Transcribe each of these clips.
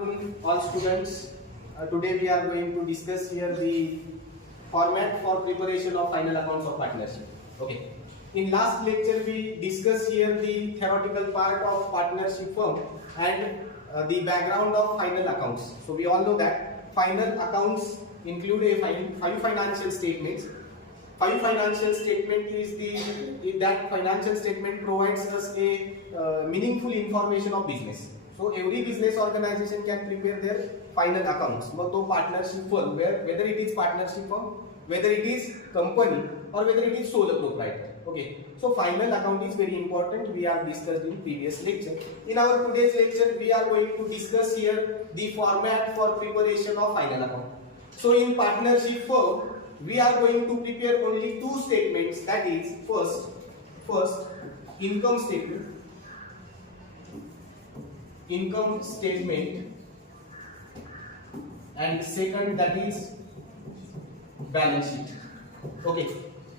All students, today we are going to discuss here the format for preparation of final accounts of partnership. Okay. In last lecture we discussed here the theoretical part of partnership firm and the background of final accounts. So we all know that final accounts include five financial statements. Five financial statement is that financial statement provides us a meaningful information of business. So every business organization can prepare their final accounts. But to partnership firm, whether it is partnership firm, whether it is company, or whether it is sole proprietor. Okay. So final account is very important. We have discussed in previous lecture. In our today's lecture, we are going to discuss here the format for preparation of final account. So in partnership firm, we are going to prepare only two statements. That is first income statement, and second, that is balance sheet. Okay,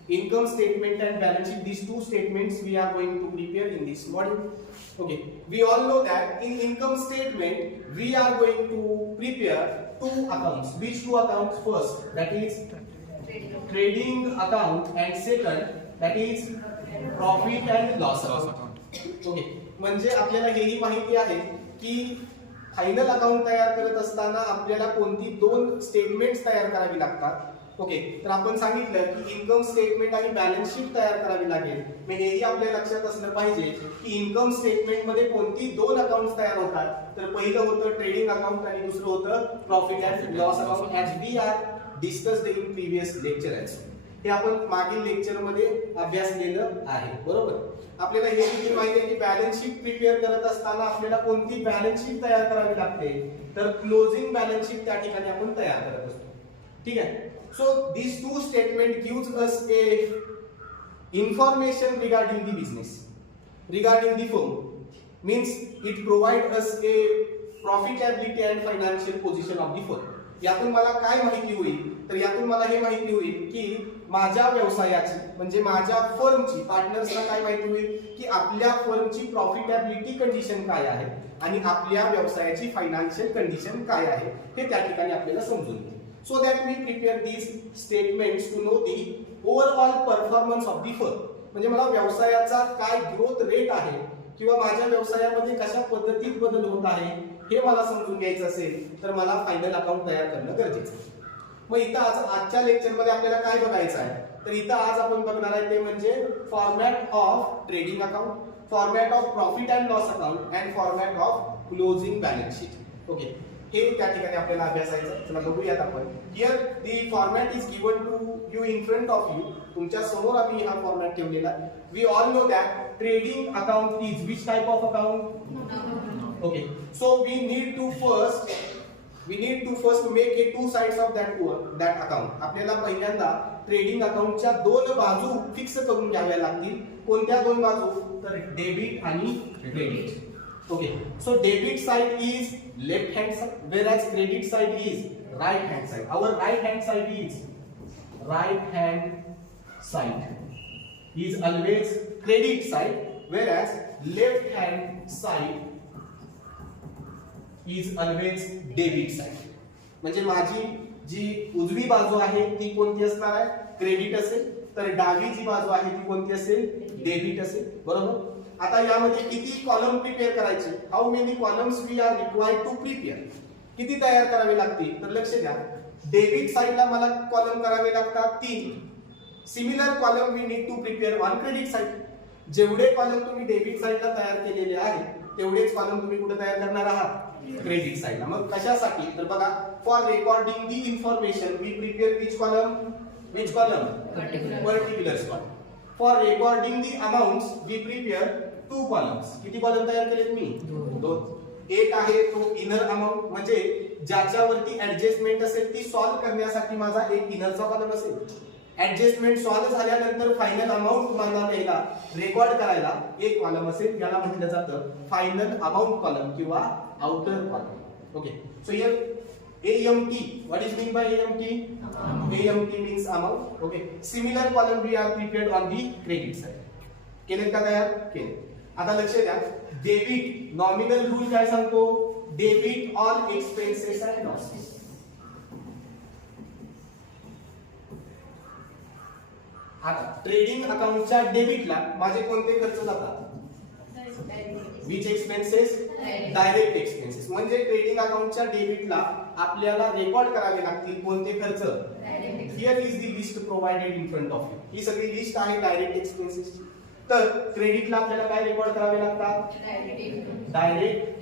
income statement and balance sheet, these two statements we are going to prepare in this module. Okay, we all know that in income statement we are going to prepare two accounts. Which two accounts? First, that is trading account, and second, that is profit and loss account. Okay, म्हणजे आपल्याला हेही माहिती आहे की final account तयार करत असताना आपल्याला कोणती दोन स्टेटमेंट्स तयार करावी लागतात. ओके, तर आपण सांगितलं की इन्कम स्टेटमेंट आणि बॅलन्स शीट तयार करावी लागेल. म्हणजे हेही आपल्या लक्षात असलं पाहिजे की इन्कम स्टेटमेंट मध्ये कोणती दोन अकाउंट्स तयार होतात. तर पहिलं होतं ट्रेडिंग अकाउंट आणि दुसरं होतं profit and loss account, as we are discussed in previous lecture. हे आपण मागील लेक्चर मध्ये अभ्यासलेलं आहे. बरोबर, आपल्याला हे देखील माहिती आहे की बॅलन्स शीट प्रिपेअर करत असताना आपल्याला कोणती बॅलन्स शीट तयार करावी लागते, तर क्लोजिंग बॅलन्स शीट त्या ठिकाणी आपण तयार करत असतो. ठीक आहे. So this two statement gives us a information regarding the business, regarding the firm. Means it provide us a profitability and financial position of the firm. यातून मला काय माहिती होईल, तर यातून मला हे माहिती होईल की माझ्या व्यवसायाची म्हणजे माझ्या फर्मची, पार्टनर्सला काय माहिती होईल की आपल्या फर्मची प्रॉफिटेबिलिटी कंडिशन काय आहे आणि आपल्या व्यवसायाची फायनान्शियल कंडिशन काय आहे हे त्या ठिकाणी आपल्याला समजून येईल. So that we prepare these statements to know the overall performance of the firm. म्हणजे मला व्यवसायाचा काय ग्रोथ रेट आहे किंवा माझ्या व्यवसायामध्ये कशा पद्धतीत बदल होत आहे हे मला समजून घ्यायचं असेल तर मला फायनल अकाउंट तयार करणं गरजेचं आहे. मग इथं आजच्या लेक्चर मध्ये आपल्याला काय बघायचं आहे, तर इथं आज आपण बघणार आहे ते म्हणजे format of trading account, format of profit and loss account and format of closing balance sheet. Okay, हे त्या ठिकाणी आपल्याला अभ्यासायचं. चला बघूयात आपण. Here the format is given to you in front of you. तुमच्या समोर आम्ही हा फॉर्मॅट ठेवलेला आहे. We all know that trading account is which type of account. Okay, so we need to first make a two sides of that account. आपल्याला पहिल्यांदा trading अकाउंटच्या दोन बाजू फिक्स करून घ्याव्या लागतील. कोणत्या दोन बाजू, तर डेबिट आणि credit. Okay, so debit side is left hand side, whereas credit side is right hand side. Our right hand side is always credit side, whereas left hand side is always debit side. म्हणजे माझी जी उजवी बाजू आहे ती कोणती असणार आहे, credit असेल, तर डावी जी बाजू आहे ती कोणती असेल, डेबिट असेल. बरोबर. आता यामध्ये किती कॉलम प्रिपेअर करायचे, how many columns we are required to prepare, किती तयार करावे लागतील, तर लक्ष द्या. डेबिट साइडला मला कॉलम करावे लागतात 3. Similar column we need to prepare on credit side. जेवढे कॉलम तुम्ही डेबिट साइडला तयार केलेले आहेत तेवढेच कॉलम तुम्ही कुठे तयार करणार आहात, क्रेडिट साइडला. मग कशासाठी, तर बघा, for recording the information we prepare which column, particulars column. For recording the amounts we prepare 2 columns. किती कॉलम तयार केलेत मी, 2. एक आहे तो इनर अमाउंट, म्हणजे ज्याच्यावरती ऍडजस्टमेंट असेल ती सॉल्व्ह करण्यासाठी माझा एक इनरचा कॉलम असेल. ऍडजस्टमेंट सॉल्व्ह झाल्यानंतर फायनल अमाउंट मला द्यायला, रेकॉर्ड करायला एक कॉलम असेल. याला म्हटलं जातं फायनल अमाउंट कॉलम किंवा outer column. Okay, so here AMT, what is mean by AMT? AMT means amount. Okay, similar column we are prepared on the credit side. केले का तयार केले. आता लक्ष द्या, डेबिट नॉमिनल रूल काय सांगतो, debit all expenses and losses. आता ट्रेडिंग अकाउंटच्या डेबिटला माझे कोणते खर्च जातात? Which expenses? Direct expenses. म्हणजे ट्रेडिंग अकाउंटच्या डेबिटला आपल्याला रेकॉर्ड करावे लागतील कोणते खर्च? Here is the list provided in front of you. ही सगळी लिस्ट आहे डायरेक्ट एक्सपेन्सेस. तर क्रेडिटला आपल्याला काय रेकॉर्ड करावे लागतात? Direct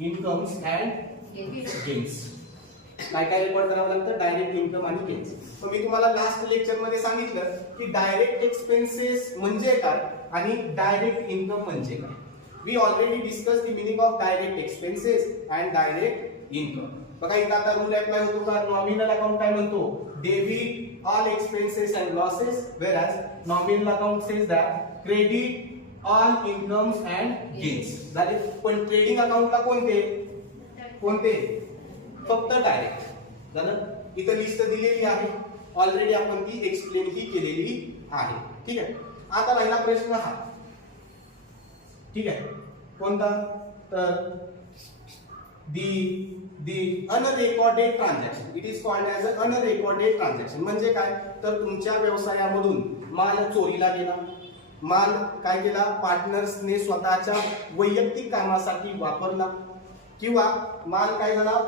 incomes and gains. काय काय रेकॉर्ड करावं लागतं? डायरेक्ट इन्कम आणि गेन्स. तर मी तुम्हाला लास्ट लेक्चर मध्ये सांगितलं की डायरेक्ट एक्सपेन्सेस म्हणजे काय आणि डायरेक्ट इन्कम म्हणजे काय. We already discuss the meaning of direct expenses and direct income. बघा इथं आता रूल अप्लाय होतो का? नॉमिनल अकाउंट काय म्हणतो? Debit all expenses and losses, whereas nominal account says that credit all incomes and gains. झाले. पण ट्रेडिंग अकाउंटला कोणते कोणते? फक्त डायरेक्ट. झालं. इथं लिस्ट दिलेली आहे ऑलरेडी, आपण ती एक्सप्लेन ही केलेली आहे. ठीक आहे. आता राहिला प्रश्न हा. ठीक आहे. कोणता? तर the unrecorded transaction. It is called as an unrecorded transaction. म्हणजे काय? तर तुमच्या व्यवसायामधून माल चोरीला गेला, माल काय केला? पार्टनर्सने स्वतःच्या वैयक्तिक कामासाठी वापरला, किंवा माल काय झाला?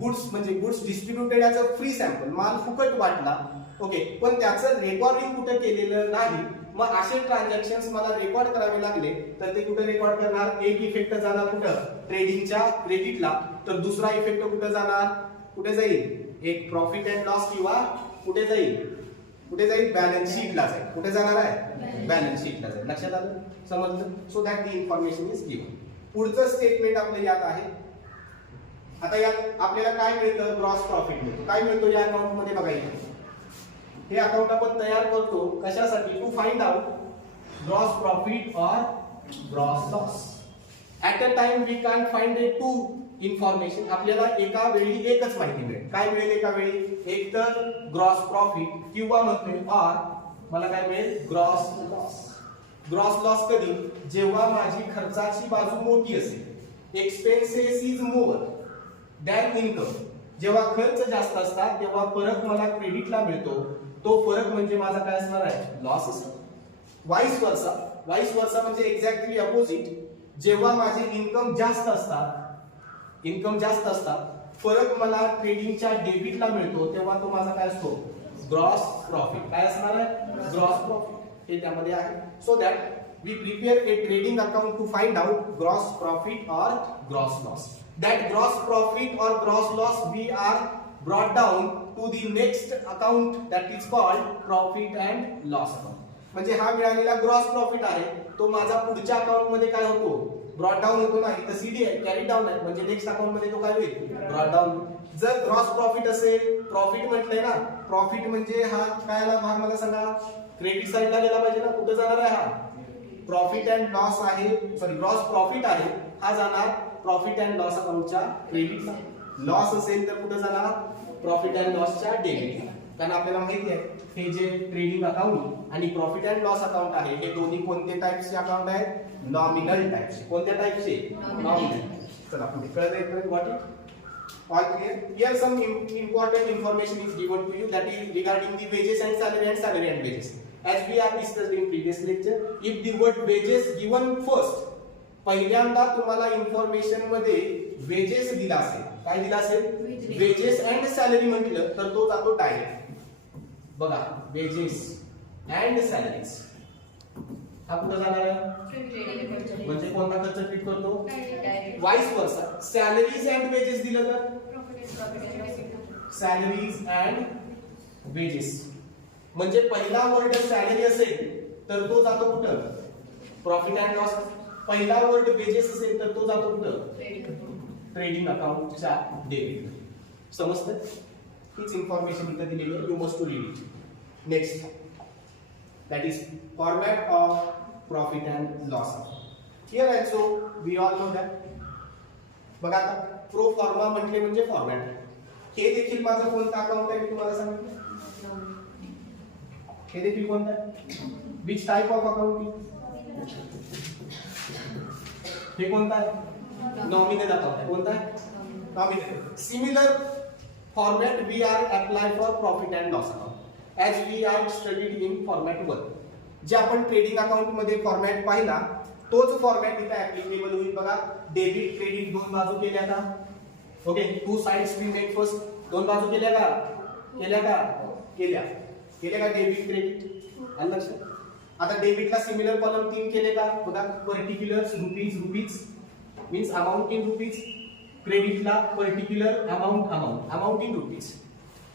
गुड्स म्हणजे goods distributed as a free sample, माल फुकट वाटला. ओके. पण त्याचं रेकॉर्डिंग कुठे केलेलं नाही. मग असे ट्रान्झॅक्शन्स मला रेकॉर्ड करावे लागले तर ते कुठे रेकॉर्ड करणार? एक इफेक्ट जाणार कुठं? ट्रेडिंगच्या क्रेडिटला. तर दुसरा इफेक्ट कुठे जाणार? कुठे जाईल? एक प्रॉफिट अँड लॉस, किंवा कुठे जाईल? कुठे जाईल? बॅलन्स शीटला जाईल. कुठे जाणार आहे? बॅलन्स शीटला जाईल. लक्षात आलं? समजलं? So that the information is given. पुढचं स्टेटमेंट आपलं यात आहे. आता यात आपल्याला काय मिळतं? ग्रॉस प्रॉफिट मिळतो. काय मिळतो या अकाउंट मध्ये? बघा इथे हे अकाउंट आपण तयार करतो कशासाठी? To find out gross profit और gross loss. At a time we can find a two information. आपल्याला एका वेळी एकच माहिती मिळेल. काय मिळेल एका वेळी? एक तर ग्रॉस प्रॉफिट, किंवा म्हणतोय और मला काय मिळेल? Gross loss. ग्रॉस लॉस कधी? जेव्हा माझी खर्चाची बाजू मोठी असेल. Expenses is more than income. जेव्हा खर्च जास्त असतात तेव्हा फरक मला क्रेडिटला मिळतो. तो फरक म्हणजे माझा काय असणार आहे? लॉस असेल. वाईस वर्सा. वाईस वर्सा म्हणजे एक्झॅक्टली अपोजिट. जेव्हा माझे इन्कम जास्त असतात, फरक मला ट्रेडिंगच्या डेबिटला मिळतो, तेव्हा तो माझा काय असतो? Gross profit. काय असणार आहे? Gross profit. हे त्यामध्ये आहे. So that we prepare a trading account to find out gross profit और gross loss. That gross profit or gross loss we are brought down to the next account that is called profit and loss account. म्हणजे हा मिळालेला gross profit आहे तो माझा पुढच्या account मध्ये काय होतो? ब्रॉट डाऊन होतो ना. इथं सीडी आहे, कॅरी डाऊन आहे, म्हणजे नेक्स्ट अकाउंट मध्ये तो काय होईल? Brought down. जर ग्रॉस प्रॉफिट असेल, प्रॉफिट म्हटलंय ना, प्रॉफिट म्हणजे हा काय भाग मला सांगा? क्रेडिट साइडला गेला पाहिजे ना. कुठे जाणार आहे हा? प्रॉफिट अँड लॉस आहे, सॉरी ग्रॉस प्रॉफिट आहे, हा जाणार प्रॉफिट अँड लॉस अकाउंटच्या क्रेडिटला. लॉस असेल तर कुठे जाणार? प्रॉफिट अँड लॉसच्या डेबिटला. कारण आपल्याला माहिती आहे हे जे ट्रेडिंग अकाउंट आणि प्रॉफिट अँड लॉस अकाउंट आहे हे दोन्ही कोणते टाइप्सचे अकाउंट आहेत? Nominal types. कोणत्या टाइपचे? नॉमिनल. चला पुढे कळलं what it all clear. Here some important information is given to you, that is regarding the wages and salary and wages. As we have discussed in previous lecture, if the word wages given first, पहिल्यांदा तुम्हाला information मध्ये wedges दिला असेल, काय दिला असेल? Wedges and salary म्हटलं तर तो जातो डायरेक्ट. बघा वेजेस अँड सॅलरीज हा कुठं जाणार आहे? म्हणजे कोणता खर्च ट्रीट करतो? वाईस वर्सा. सॅलरीज अँड वेजेस दिलं तर सॅलरीज अँड वेजेस. म्हणजे पहिला वर्ड सॅलरी असेल तर तो जातो कुठं? Profit and loss. पहिला वर्ड वेजेस असेल तर तो जातो कुठं? ट्रेडिंग अकाउंटच्या डेबिट. समजतं? हीच इन्फॉर्मेशन इथं दिलेली आहे. You must to read it. Next that is format of profit and loss account. Here also we all know that. बघा आता प्रो फॉर्मा म्हटले म्हणजे फॉर्मॅट. हे देखील माझं कोणतं अकाउंट आहे मी तुम्हाला सांगितलं. हे देखील कोणतं आहे? Which type of account? हे कोणतं आहे? नॉमिनल अकाउंट आहे. कोणता आहे? Nominal. Similar format we are apply for profit and loss account as we are studied in format 1. जे आपण ट्रेडिंग अकाउंट मध्ये फॉर्मॅट पाहिला तोच फॉर्मॅट इथे ऍप्लिकेबल होईल. बघा, डेबिट क्रेडिट दोन बाजू केल्या का? Okay, two sides we make first. दोन बाजू केल्या का? केल्या का डेबिट क्रेडिट? आलं लक्षात? आता डेबिटला सिमिलर कॉलम 3 केले का? बघा, particular rupees means amount in rupees. क्रेडिटला particular amount in rupees.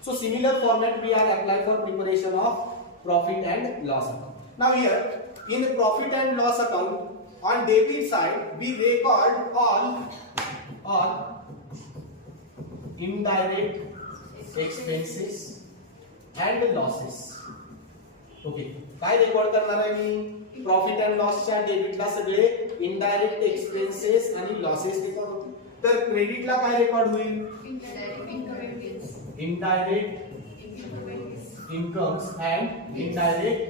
So similar format we are apply for preparation of profit and loss account. Now here in profit and loss account on debit side we record all indirect expenses and losses. Okay, काय record करणार आहे मी? Profit and लॉसच्या डेबिटला सगळे indirect expenses आणि losses record होतील. तर क्रेडिटला काय record होईल? Indirect incomes and indirect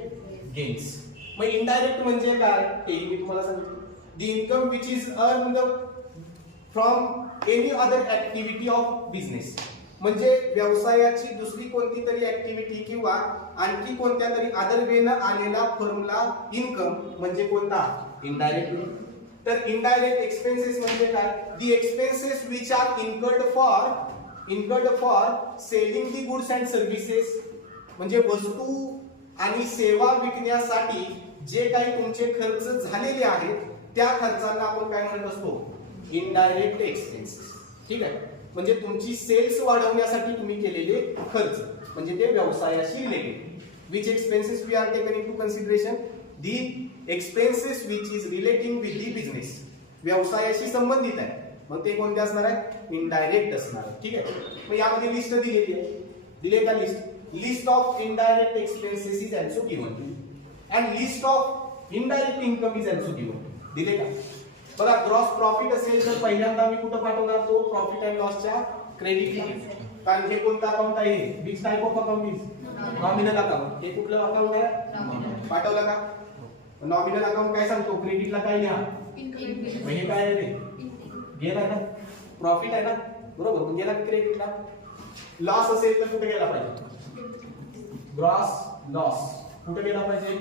gains. मग इनडायरेक्ट म्हणजे काय हे मी तुम्हाला सांगितलं. The income which is earned from any other activity of business. म्हणजे व्यवसायाची दुसरी कोणती तरी ऍक्टिव्हिटी किंवा आणखी कोणत्या तरी अदर वेनं आलेला फर्मला इन्कम म्हणजे कोणता? इनडायरेक्ट. तर इनडायरेक्ट एक्सपेन्सेस म्हणजे काय? The expenses which are incurred for selling the goods and services. म्हणजे वस्तू आणि सेवा विकण्यासाठी जे काही तुमचे खर्च झालेले आहेत त्या खर्चांना आपण काय म्हणत असतो? Indirect expenses. ठीक आहे, म्हणजे तुमची सेल्स वाढवण्यासाठी तुम्ही केलेले खर्च म्हणजे ते व्यवसायाशी related. Which expenses we are taken into consideration? The expenses which is relating with the business. व्यवसायाशी संबंधित आहे, मग ते कोणते असणार आहे? इनडायरेक्ट असणार आहे. ठीक आहे, मग यामध्ये लिस्ट दिलेली आहे. दिले का list? List of indirect expenses is also given and list of indirect income is also given. दिले का? बघा, ग्रॉस प्रॉफिट असेल तर पहिल्यांदा मी कुठं पाठवणार? तो प्रॉफिट अँड लॉसच्या क्रेडिटला. कारण हे कोणतं अकाउंट आहे? Which type of account is? Nominal account. हे कुठलं अकाउंट आहे? पाठवलं का? नॉमिनल अकाउंट काय सांगतो? क्रेडिटला काय लिहा? हे काय आहे रे? गेला ना, प्रॉफिट आहे ना, बरोबर. म्हणजे गेला क्रेडिटला. लॉस असेल तर कुठे गेला पाहिजे? Gross loss. कुठे गेला पाहिजे?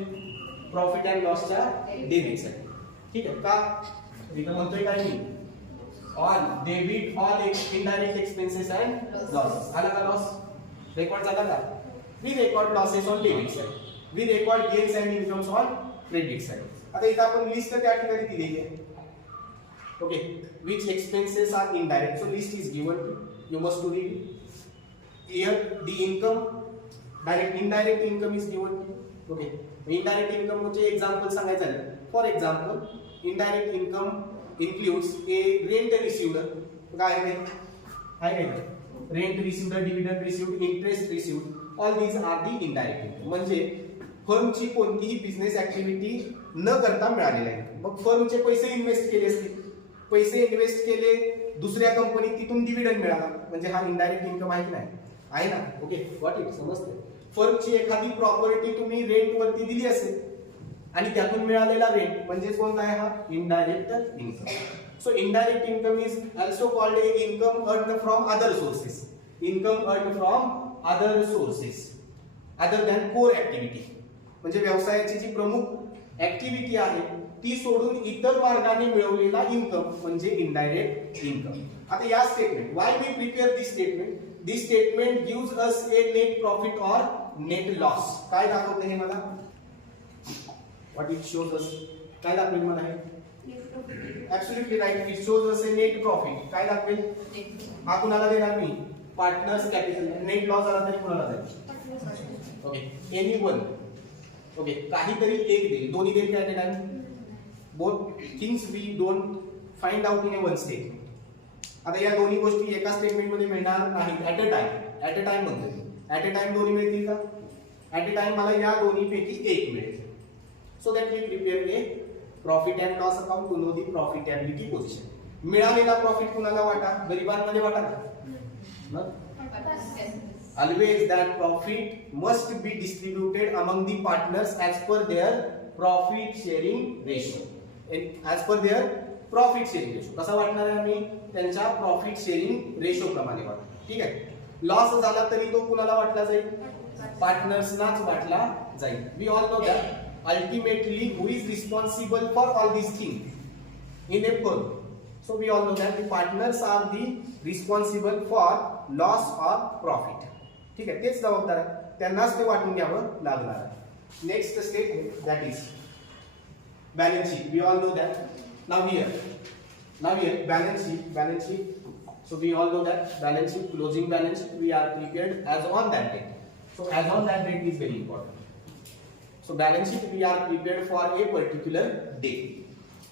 प्रॉफिट अँड लॉसच्या डेबिट साठी. ठीक आहे का? इथं म्हणतोय काय मी? All debit all indirect expenses and losses. आला का लॉस? रेकॉर्ड झाला का? We record losses on debit side, we record gains and incomes on credit side. आता इथं आपण लिस्ट त्या ठिकाणी दिलेली आहे. Okay, which expenses are indirect. So list is given to you must to read. Here the income direct indirect income is given. Okay, indirect income म्हणजे example सांगायचं आहे. For example, indirect income includes a rent received. काय आहे? Rent received, dividend received, interest received. All these are the indirect income. म्हणजे फर्मची कोणतीही business activity न करता मिळालेली आहे. मग फर्मचे पैसे इन्व्हेस्ट केले असतील, पैसे इन्व्हेस्ट केले दुसऱ्या कंपनीत, तिथून डिव्हिडंड मिळाला, म्हणजे हा इनडायरेक्ट इन्कम आहे की नाही? आहे ना. ओके, व्हॉट इट समजते? फर्मची एखादी प्रॉपर्टी तुम्ही रेंट वरती दिली असेल आणि त्यातून मिळालेला रेंट म्हणजे कोणता आहे? हा indirect income. So indirect income is also called a income earned from other sources. Income earned from other sources other than core activity. म्हणजे व्यवसायाची जी प्रमुख ऍक्टिव्हिटी आहे ती सोडून इतर मार्गाने मिळवलेला इन्कम म्हणजे इनडायरेक्ट इन्कम. आता या statement, why we prepare this statement? This statement gives us a net profit or net loss. काय दाखवते हे मला? What it shows us? काय दाखवेल मला हे? Absolutely right. It shows us a net profit. काय दाखवेल? हा कुणाला देणार मी? Partners capital. नेट लॉस आला तरी कुणाला देईल? Okay, anyone. ओके, काहीतरी एक देईल, दोन्ही देईल at a time. Both things we don't find out in a one statement. आता या दोन्ही गोष्टी एका स्टेटमेंट मध्ये मिळणार नाही. ऍट अ टाइम म्हणतो. ऍट अ टाइम दोन्ही मिळतील का? ऍट अ टाइम मला या दोन्ही पैकी एक मिळेल. So that we prepare a profit and loss account to know the profitability position. मिळालेला प्रॉफिट कुणाला वाटा? गरिबांमध्ये वाटा का? Always that profit must be distributed among the partners as per their profit sharing ratio. And as per their profit sharing ratio. कसा वाटणार आहे आम्ही? त्यांच्या प्रॉफिट शेअरिंग रेशो प्रमाणे वाटणार. ठीक आहे. लॉस झाला तरी तो कुणाला वाटला जाईल? पार्टनर्सनाच वाटला जाईल. We all know that ultimately who is responsible for all this thing in a firm? So we all know that the partners are the responsible for loss or profit. ठीक आहे, तेच जबाबदार आहे, त्यांनाच ते वाटून घ्यावं लागणार आहे. Next step that is balance sheet. We all know that. Now here balance sheet. So we all know that balance sheet, closing balance sheet, we are prepared as on that date. So as on that date is very important. So balance sheet we are prepared for a particular day.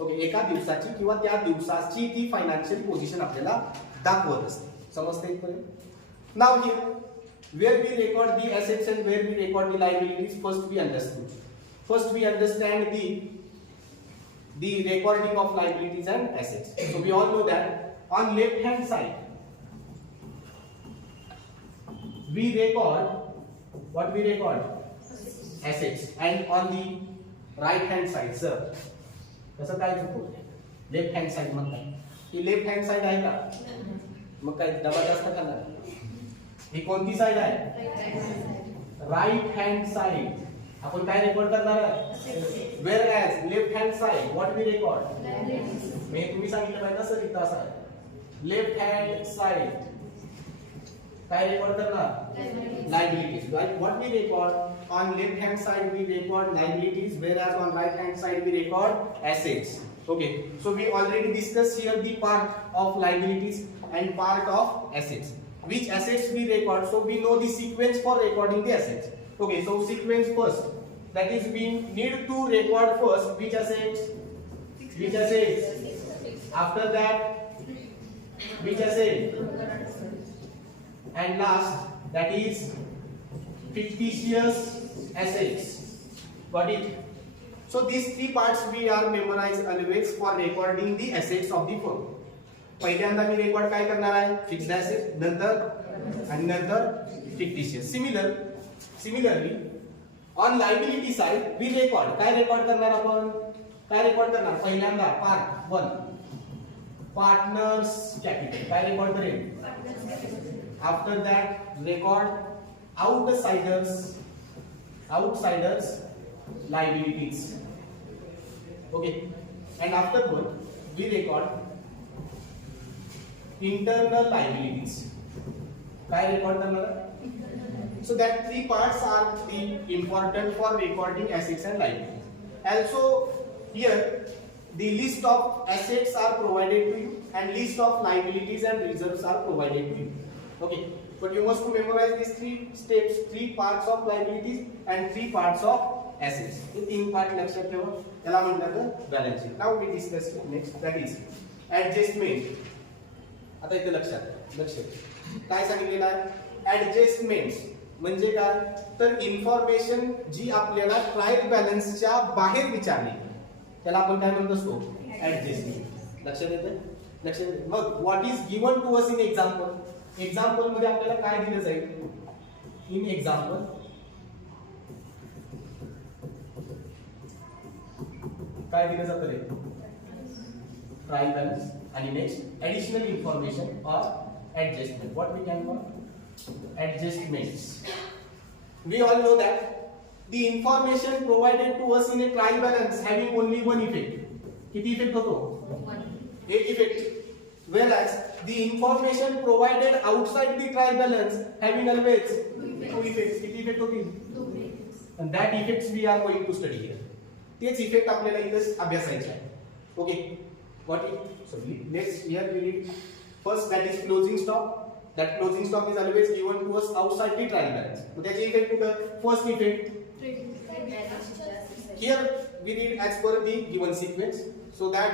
Okay, एका दिवसाची किंवा त्या दिवसाची ती financial position आपल्याला दाखवत असते. समजते इथपर्यंत? नाव here where we record the assets and where we record the liabilities, first we understand the recording of liabilities and assets. So we all know that on left hand side we record what? We record assets, and on the right hand side, sir, कसं काय चुकवलंय? Left hand side म्हणतात ही left hand side आहे का? मग काय डबा जास्त करणार? ही कोणती साइड आहे? Right hand side. आपण काय रेकॉर्ड करणार आहे? Where as left hand side what we record? मी तुम्ही सांगितलं पाहिजे सर इथं असं आहे. लेफ्ट हँड साइड काय रेकॉर्ड करणार? Liabilities. Right, what we record? On left hand side we record liabilities, whereas on right hand side we record assets. Okay, so we already discussed here the part of liabilities and part of assets. Which assets we record? So we know the sequence for recording the assets. Okay, so sequence first, that is we need to record first which assets? After that which asset? And last, that is fictitious assets. Got it? So these three parts we are memorize always for recording the assets of the firm. पहिल्यांदा मी record काय करणार आहे? Fixed asset, नंतर fictitious. Similarly on liability side we record काय record करणार? आपण काय record करणार? पहिल्यांदा पार्ट 1 पार्टनर्स कॅपिटल काय रेकॉर्ड करेल? After that record outsiders liabilities. Okay, and afterward we record internal liabilities. काय record करणार? So that three parts are the important for recording assets and liabilities. Also here the list of assets are provided to you and list of liabilities and reserves are provided to you. Okay, but you must memorize these three steps, three parts of liabilities and three parts of assets. हे तीन part लक्षात ठेवा. याला म्हणतात balance sheet. Now we discuss next, that is adjustment. आता इथे लक्ष काय सांगितलेलं आहे? ऍडजस्टमेंट्स म्हणजे काय? तर इन्फॉर्मेशन जी आपल्याला ट्रायल बॅलन्सच्या बाहेर विचारली त्याला आपण काय म्हणत असतो? ऍडजस्टमेंट. लक्षात येते? मग what is given to us in example? Example मध्ये आपल्याला काय दिलं जाईल? इन एक्झाम्पल काय दिलं जातं रे? ट्रायल बॅलन्स आणि next additional information or adjustment. What we can call adjustments. We all know that the information provided to us in a trial balance having only one effect. किती effect होतो? एक इफेक्ट. Whereas the information provided outside the trial balance having always two effects. किती effect होतील? And that effects we are going to study here. तेच effect आपल्याला इथे अभ्यासायचे आहे. Okay, what it? So next here we read first, that is closing stock. That closing stock is always given to us outside the trial balance. So त्याचे effect कुठं? First effect here we read as per the given sequence. So that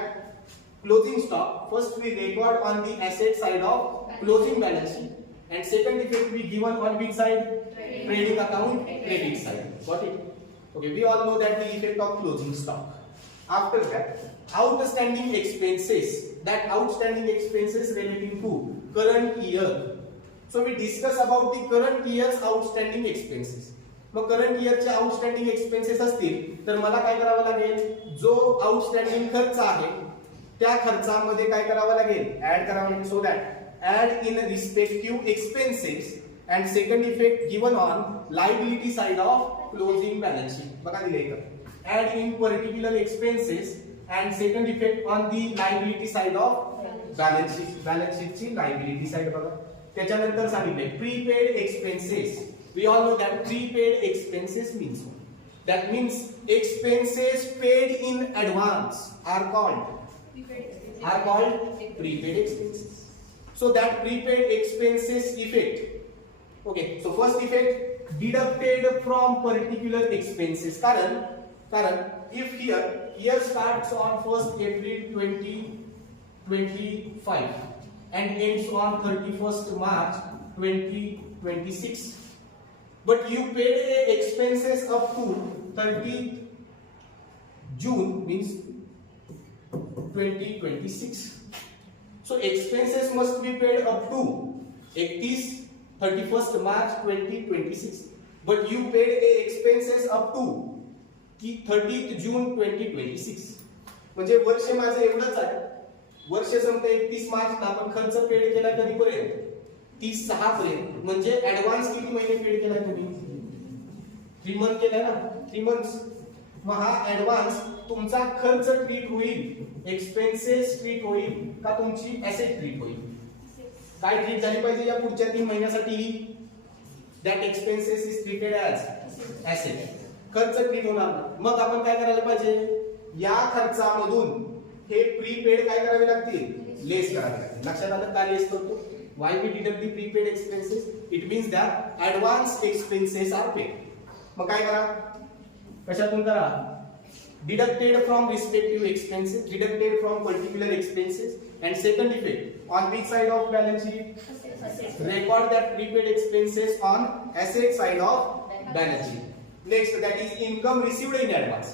closing stock, first we record on the asset side of closing balance sheet, and second effect we given on which side? Trading account credit side. Got it? Okay, we all know that the effect of closing stock. After that, outstanding expenses. That outstanding expenses relating to current year. So we discuss about the current year's outstanding expenses. मग current इयरचे outstanding expenses असतील तर मला काय करावं लागेल? जो outstanding खर्च आहे त्या खर्चामध्ये काय करावं लागेल, ऍड करावं लागेल. So that add in respective expenses and second effect given on liability side of closing balance sheet. बघा दिले इथं, add in particular expenses and second effect on the liability side of balance sheet. Balance शीटची liability side बघा. त्याच्यानंतर सांगितले prepaid expenses. We all know that prepaid expenses means, that means expenses paid in advance are called prepaid expenses. So that prepaid expenses effect, okay, so first effect deducted from particular expenses. Karan if year starts on 1st April 2025 and ends on 31st March 2026, but you paid expenses up to 30th June means 2026. So expenses must be paid up to 31st March 2026. But you paid expenses up to 30th June 2026. म्हणजे वर्ष माझं एवढंच आहे. वर्ष संपते 31 मार्च आपण खर्च paid केला कधीपर्यंत, 30/6 पर्यंत. म्हणजे ऍडव्हान्स किती महिने पेड केला तुम्ही, 3 मंथ केलाय ना, 3 मंथ्स. मग हा ऍडव्हान्स तुमचा खर्च ट्रीट होईल, एक्सपेन्सेस ट्रीट होईल का तुमची ऍसेट ट्रीट होईल? काय ट्रीट झाली पाहिजे या पुढच्या 3 महिन्यासाठी? That expenses is treated as asset. खर्च ट्रीट होणार. मग आपण काय करायला पाहिजे, या खर्चामधून हे प्रीपेड काय करावे लागतील, लेस करावे लागतील. लक्षात आलं काय लेस करतो? Why we deduct the prepaid expenses? It means that advance expenses are paid. मग काय करा, कशातून करा, deducted from respective expenses, deducted from particular expenses, and second effect on which side of balance sheet? Record that prepaid expenses on asset side of balance sheet. Next, that is income received in advance.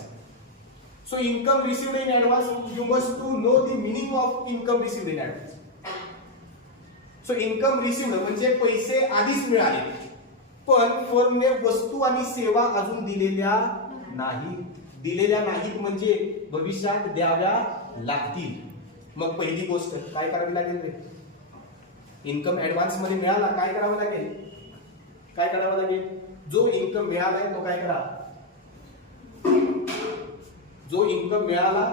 So income received in advance, you must to know the meaning of income received in advance. So income received म्हणजे पैसे आधीच मिळाले, पण फर्मने वस्तू आणि सेवा अजून दिलेल्या नाहीत म्हणजे भविष्यात द्याव्या लागतील. मग पहिली गोष्ट काय करावी लागेल रे, इन्कम ऍडव्हान्स मध्ये मिळाला, काय करावं लागेल, जो इन्कम मिळालाय तो काय करा, जो इन्कम मिळाला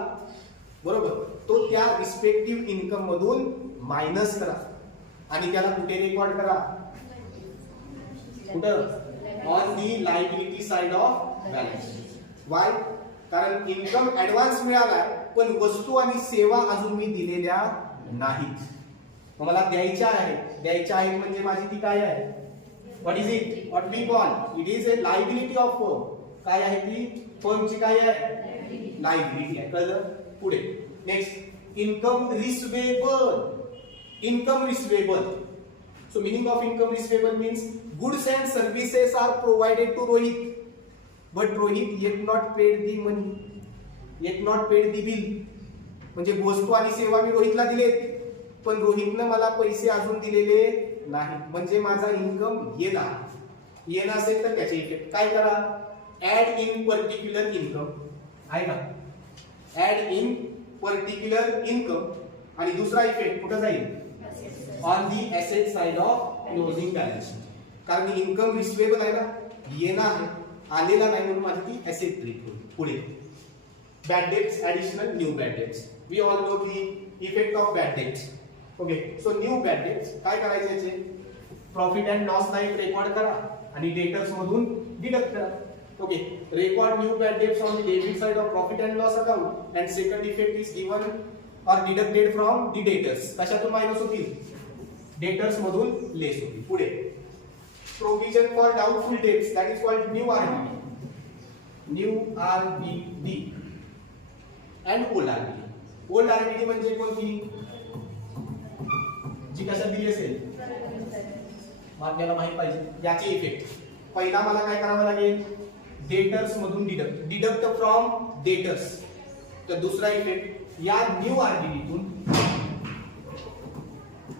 बरोबर तो त्या रिस्पेक्टिव्ह इन्कम मधून मायनस करा आणि त्याला कुठे रेकॉर्ड करा, कुठं, on the liability side of balance sheet. Y? कारण इन्कम ऍडव्हान्स मिळालाय पण वस्तू आणि सेवा अजून मी दिलेल्या नाहीत. मला द्यायच्या आहेत म्हणजे माझी ती काय आहे, what is it, what we call it is a liability of firm. काय आहे ती, फर्मची काय आहे, लायबिलिटी आहे. कळलं? पुढे next income receivable. Income receivable. So meaning of income receivable means goods and services are provided to Rohit, but Rohit yet not paid the money, yet not paid the bill. म्हणजे वस्तू आणि सेवा मी रोहितला दिलेत पण रोहितनं मला पैसे अजून दिलेले नाही, म्हणजे माझा इन्कम येणार असेल तर त्याचे इफेक्ट काय करा, ऍड इन पर्टिक्युलर इन्कम आहे का, ऍड इन पर्टिक्युलर इन्कम. आणि दुसरा इफेक्ट कुठं जाईल, on the asset side of closing balance sheet. कारण इन्कम रिसिवेबल आहे ना, येणार आहे, आलेला नाही म्हणून माझी ती एसेट ट्रीट होईल. पुढे bad debts, additional new bad debts. We all know the effect of bad debts. Okay, so new bad debts काय करायचे, याचे प्रॉफिट अँड लॉस ला एक रेकॉर्ड करा आणि डेटर्स मधून डिडक्ट करा. Okay, record new bad debts on the debit side of profit and loss account and second effect is given or deducted from the debtors. कशातून मायनस होतील, debtors मधून less होतील. पुढे provision for doubtful debts, that is called new RBD and old RBD. Old RBD म्हणजे कोणती, जी कशात दिली असेल, आपल्याला माहित पाहिजे. याचे इफेक्ट पहिला मला काय करावं लागेल, डेटर्स मधून डिडक्ट फ्रॉम डेटर्स. तर दुसरा इफेक्ट या न्यू आरबीडीतून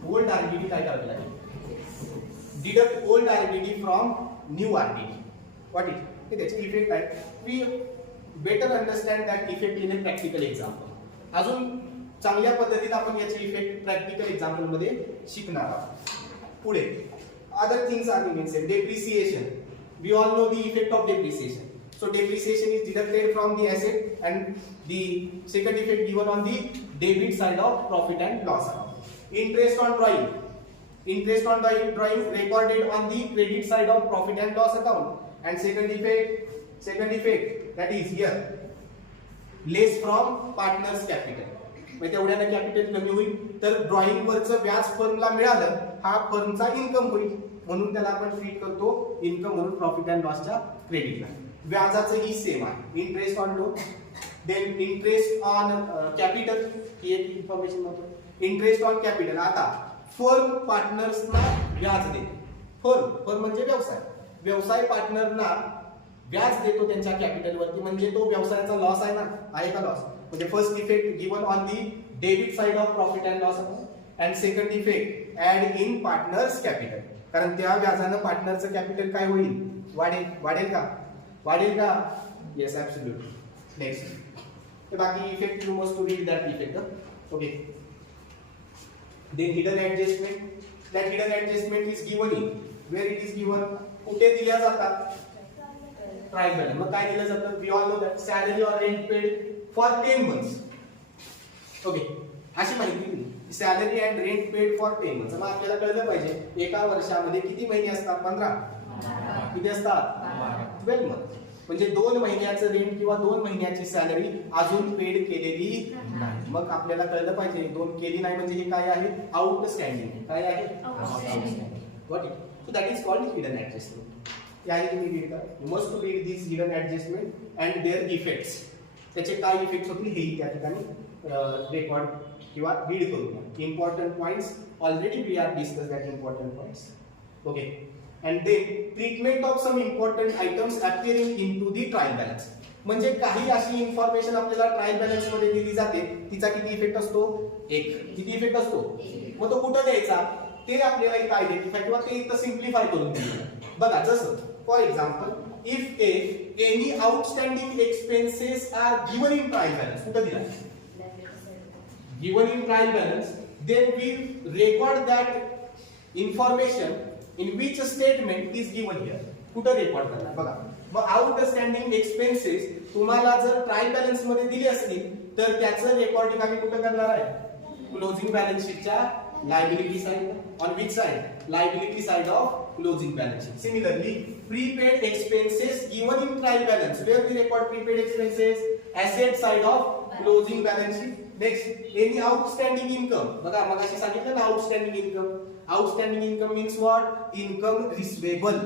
ओल्ड आरबीडी काय करावे लागेल, deduct old RBD from new RBD. What it, हे त्याचे इफेक्ट आहे. We better understand that effect in a practical example. अजून चांगल्या पद्धतीने आपण याचे इफेक्ट प्रॅक्टिकल एक्झाम्पल मध्ये शिकणार आहोत. पुढे other things are means depreciation. We all know the effect of depreciation. So depreciation is deducted from the asset and the second effect given on the debit side of profit and loss account. Interest on drawing. Interest on drawing recorded on the credit side of profit and loss account. And second effect that is here less from partners capital. म्हणजे तेवढ्यानं capital कमी होईल तर drawing वरचं व्याज फर्मला मिळालं हा फर्मचा income होईल म्हणून त्याला आपण ट्रीट करतो इन्कम म्हणून प्रॉफिट अँड लॉसच्या क्रेडिटला. व्याजाचंही सेम आहे. Interest on loan, then interest on capital ही एक इन्फॉर्मेशन महत्वाची. Interest on capital. आता फर्म पार्टनर्सना व्याज देते. फर्म म्हणजे व्यवसाय पार्टनरना व्याज देतो त्यांच्या कॅपिटल वरती. म्हणजे तो व्यवसायाचा लॉस आहे ना, आहे का लॉस? म्हणजे first effect given on the debit side of profit and loss account and second effect add in partners capital. कारण त्या व्याजानं पार्टनरचं कॅपिटल काय होईल? वाढेल का? Yes absolutely. नेक्स्ट बाकी effect you must to read that effect. Okay. Then hidden adjustment. That hidden adjustment is given in where it is given. कुठे दिल्या जातात? Trial balance. मग काय दिलं जातं? We all know that salary or rent paid for 10 months. Okay. अशी माहिती दिली. Salary and rent paid for 10 months. मग आपल्याला कळलं पाहिजे एका वर्षामध्ये किती महिने असतात? 15. किती असतात? 12 months. म्हणजे 2 महिन्याचं रेंट किंवा 2 महिन्याची सॅलरी अजून पेड केलेली नाही. मग आपल्याला कळलं पाहिजे 2 केली नाही म्हणजे हे काय आहे? आउटस्टँडिंग. काय आहे? Got it. So that is called hidden adjustment. याही तुम्ही रीड करा. You must to read this hidden adjustment and their effects. त्याचे काय इफेक्ट्स होतील हेही त्या ठिकाणी रेकॉर्ड किंवा रीड करू. Important points already we are discuss that important points. Okay. And then treatment of some important items appearing into the trial balance. म्हणजे काही अशी इन्फॉर्मेशन आपल्याला ट्रायल बॅलन्स मध्ये दिली जाते तिचा किती इफेक्ट असतो? 1. किती इफेक्ट असतो? मग तो कुठं द्यायचा ते आपल्याला इथं आयडेंटिफाय किंवा ते इथं सिम्प्लिफाय करून दिलं. बघा जसं for example if any outstanding expenses are given in trial balance. कुठं दिला? Given in trial balance. Then we record that information in which statement is given here. कुठं रेकॉर्ड करणार? बघा मग आउटस्टँडिंग एक्सपेन्सेस तुम्हाला जर ट्रायल बॅलन्स मध्ये दिली असतील तर त्याचं रेकॉर्डिंग आम्ही कुठं करणार आहे? क्लोजिंग बॅलन्स शीटच्या liability side. On which side? Liability side of closing balance sheet. Similarly prepaid expenses given in trial balance where we record prepaid expenses asset side of closing balance sheet. Next any outstanding income. बघा मगाशी सांगितलं ना outstanding income. Outstanding income means what? Income receivable.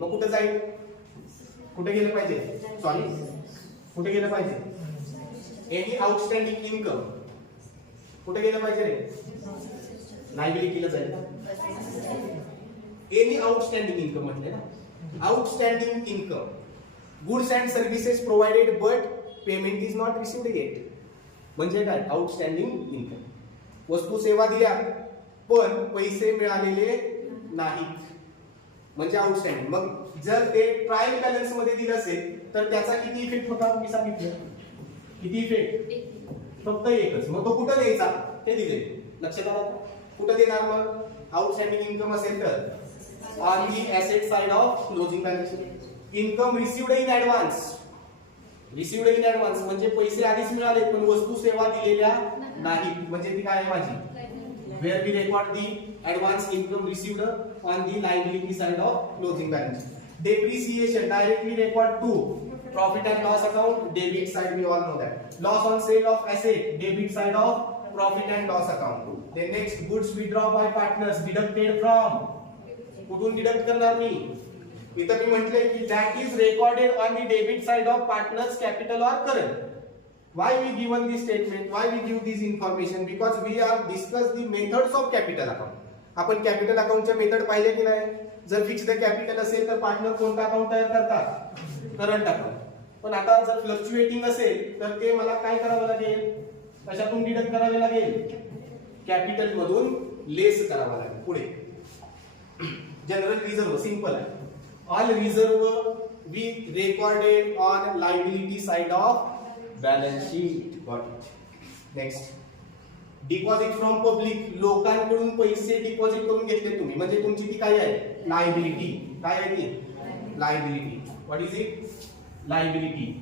मग कुठे जाईल? कुठे गेलं पाहिजे? सॉरी कुठे गेलं पाहिजे? एनी आउटस्टँडिंग इन्कम कुठे गेलं पाहिजे रे? लायबिलिटीला जाईल. एनी आउटस्टँडिंग इन्कम म्हटले ना. Outstanding income goods and services provided but payment is not received eight. म्हणजे काय? Outstanding income. वस्तू सेवा दिल्या पण पैसे मिळालेले नाहीत म्हणजे आउटस्टँडिंग. मग जर ते ट्रायल बॅलन्स मध्ये दिलं असेल तर त्याचा किती इफेक्ट होता मी सांगितलं. किती इफेक्ट? फक्त एकच. मग तो कुठं द्यायचा ते दिले. लक्षात आलं? कुठं देणार? मग आउटस्टँडिंग इन्कम असेल तर on the asset side of closing balance sheet. Income received in advance. Received in advance म्हणजे पैसे आधीच मिळाले पण वस्तू सेवा दिलेल्या नाही म्हणजे ती काय आहे माझी? Where we record the advance income received on the liability side of closing balance. Depreciation directly record to profit and loss account debit side. We all know that. Loss on sale of asset debit side of profit and loss account. Then next goods withdraw by partners deducted from. कुठून deduct करणार मी? इथं मी म्हटले की that is recorded on the debit side of partners capital or current. Why we given this statement? Why we give this information? Because we are discuss the methods of capital account. आपण capital अकाउंटच्या method पाहिले की नाही? जर fixed capital असेल तर partner कोणता account तयार करतात? Current account. पण आता जर फ्लक्च्युएटिंग असेल तर ते मला काय करावं लागेल? कशातून डिडक्ट करावे लागेल? कॅपिटल मधून लेस करावं लागेल. पुढे जनरल रिझर्व सिंपल आहे. All reserve we recorded on liability side of balance sheet. Got it. Next deposit from public, लोकांकडून पैसे डिपॉझिट करून घेतले तुम्ही, म्हणजे तुमची ती काय आहे लायबिलिटी. काय आहे ती liability. What is it liability.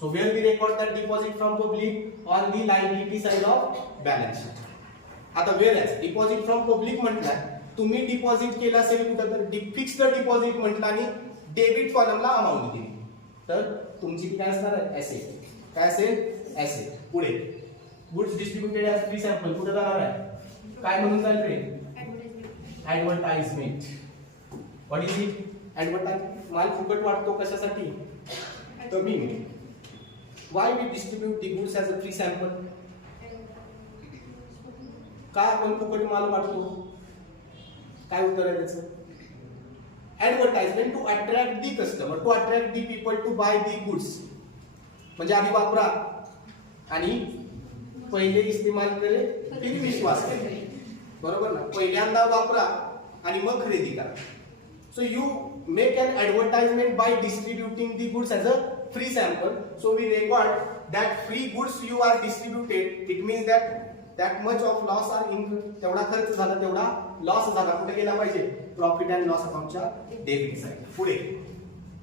So where we record that deposit from public on the liability side of balance sheet. आता where as deposit from public म्हटलं तुम्ही डिपॉझिट केलं असेल कुठं तर फिक्स्ड डिपॉझिट म्हटलं आणि डेबिट कॉलमला अमाऊंट दिली तर तुमची काय असणार आहे एसेट. काय असेल एसेट. पुढे goods distributed as free sample कुठे जाणार आहे काय म्हणून जाईल रे advertisement. What is it advertise. माल फुकट वाटतो कशासाठी कमी. Why we distribute the goods as a free sample. का आपण फुकट माल वाटतो. काय उत्तर आहे त्याचं advertisement to attract the customer, to attract the people to buy the goods. म्हणजे आधी वापरा आणि पहिले इस्तेमाल करे फिर विश्वास करे. बरोबर ना. पहिल्यांदा वापरा आणि मग खरेदी करा. So you make an advertisement by distributing the goods as a free sample. So we record that free goods you are distributed. It means that much of loss are incurred. तेवढा खर्च झाला तेवढा लॉस झाला कुठे गेला पाहिजे profit and loss अकाउंटच्या debit side. पुढे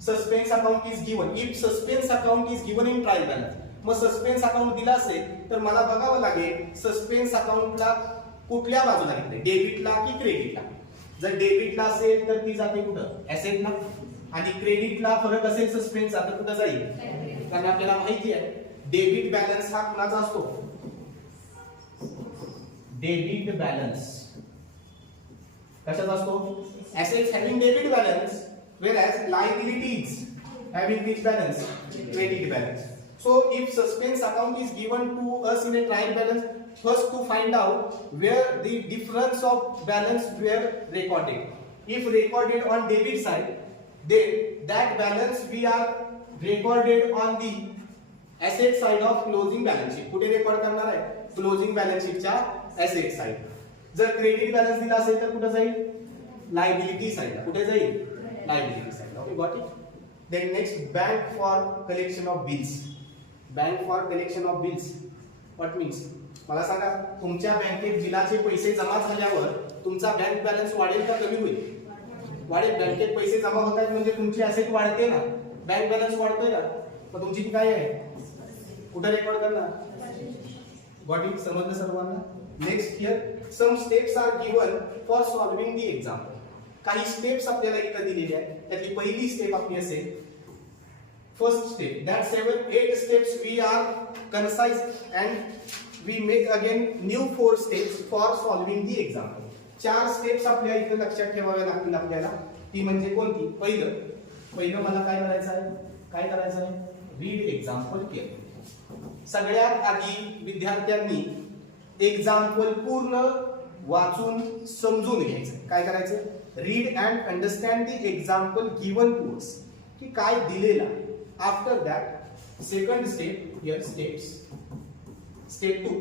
suspense account is given. If suspense account is given in trial balance. मग सस्पेन्स अकाउंट दिला असेल तर मला बघावं लागेल सस्पेन्स अकाउंटला कुठल्या बाजूला घेतले डेबिटला की क्रेडिटला. जर डेबिटला असेल तर ती जाते कुठं एसेटला आणि क्रेडिटला फरक असेल सस्पेन्सचा तर कुठं जाईल कारण आपल्याला माहिती आहे डेबिट बॅलन्स हा कुणाचा असतो डेबिट बॅलन्स कशाचा असतो assets having debit balance whereas liabilities having which balance credit balance. So if suspense account is given to us in a trial balance, first to find out where the difference of balance were recorded. If recorded on debit side, then that balance we are recorded on the asset side of closing balance sheet. कुठे record करणार आहे closing balance शीटच्या asset side. जर credit balance दिला असेल तर कुठे जाईल लायबिलिटी साइडला. कुठे जाईल लायबिलिटी साइडला. Okay got it. Then next bank for collection of bills. Bank for collection of bills what means मला सांगा तुमच्या बँकेत बिलाचे पैसे जमा झाल्यावर तुमचा बँक बॅलन्स वाढेल का कमी होईल वाढेल. बँकेत पैसे जमा होत आहेत म्हणजे तुमची ऍसेट वाढते ना बँक बॅलन्स वाढतोय ना. मग तुमची काय आहे कुठे रेकॉर्ड करणार गॉट इट. समजलं सर्वांना. Next here some steps are given for solving the example. काही स्टेप्स आपल्याला इथे दिलेले आहेत. त्यातली पहिली स्टेप आपली असेल first step. That 7-8 steps we are concise and we make again new 4 steps for solving the example. 4 steps आपल्या इथे लक्षात ठेवाव्या लागतील आपल्याला. ती म्हणजे कोणती पहिलं मला काय करायचं आहे रीड एक्झाम्पल केअरफुली. सगळ्यात आधी विद्यार्थ्यांनी एक्झाम्पल पूर्ण वाचून समजून घ्यायचं. काय करायचं read and understand the example given to us की काय दिलेला. After that second step here step 2.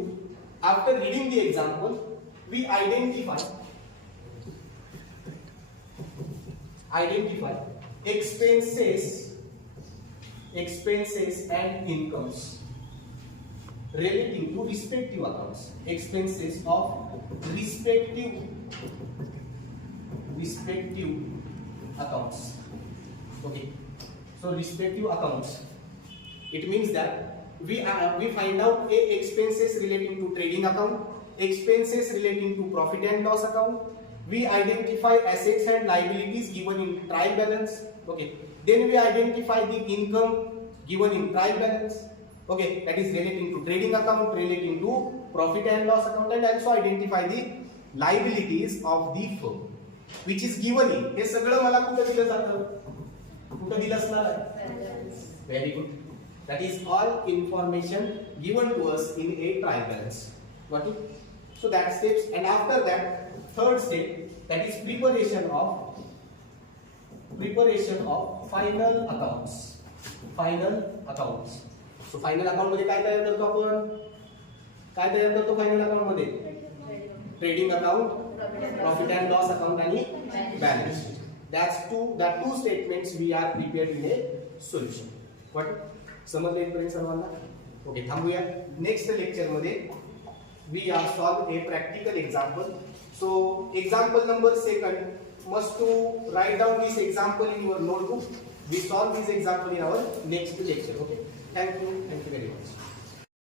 After reading the example we identify expenses and incomes relating to respective accounts. Expenses of respective accounts. Okay, so respective accounts, it means that we find out expenses relating to trading account, expenses relating to profit and loss account. We identify assets and liabilities given in trial balance. Okay, then we identify the income given in trial balance. Okay, that is relating to trading account, relating to profit and loss account, and also identify the liabilities of the firm which is given in. हे सगळं मला कुठे दिलं जातं कुठे दिलं असणार आहे very good. That is all information given to us in a trial balance. Got it? So that steps, and after that third step, that is preparation of final accounts. So final account मध्ये काय तयार करतो आपण final account मध्ये trading account, profit and loss account आणि balance sheet. that two statements we are prepared in a solution. What समजले इथपर्यंत सर्वांना. ओके थांबूया. नेक्स्ट लेक्चर मध्ये we are solve a practical example. So example number second, must to write down this example in your notebook. We solve this example in our next lecture. Okay. Thank you very much.